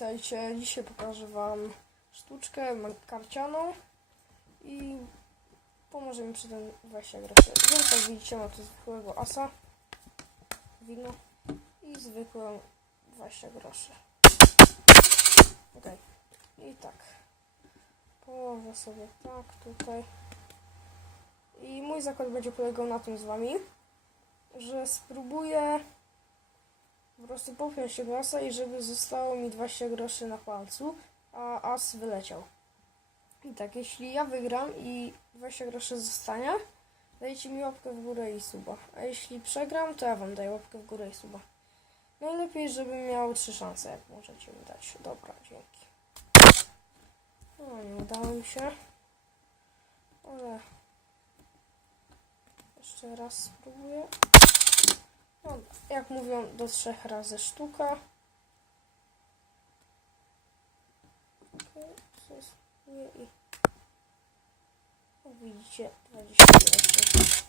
Witajcie, dzisiaj pokażę Wam sztuczkę karcianą i pomoże mi przy tym 20 groszy. Więc jak widzicie mam tu zwykłego asa, wino i zwykłą 20 groszy. Ok, i tak, położę sobie tak tutaj i mój zakład będzie polegał na tym z Wami, że spróbuję popchnąć tego asa i żeby zostało mi 20 groszy na palcu, a as wyleciał. I tak, jeśli ja wygram i 20 groszy zostanie, dajcie mi łapkę w górę i suba. A jeśli przegram, to ja wam daję łapkę w górę i suba. Najlepiej, żebym miał trzy szanse, jak możecie mi dać. Dobra, dzięki. No, nie udało mi się. Ale jeszcze raz spróbuję. Jak mówią, do trzech razy sztuka. Widzicie, 20 groszy.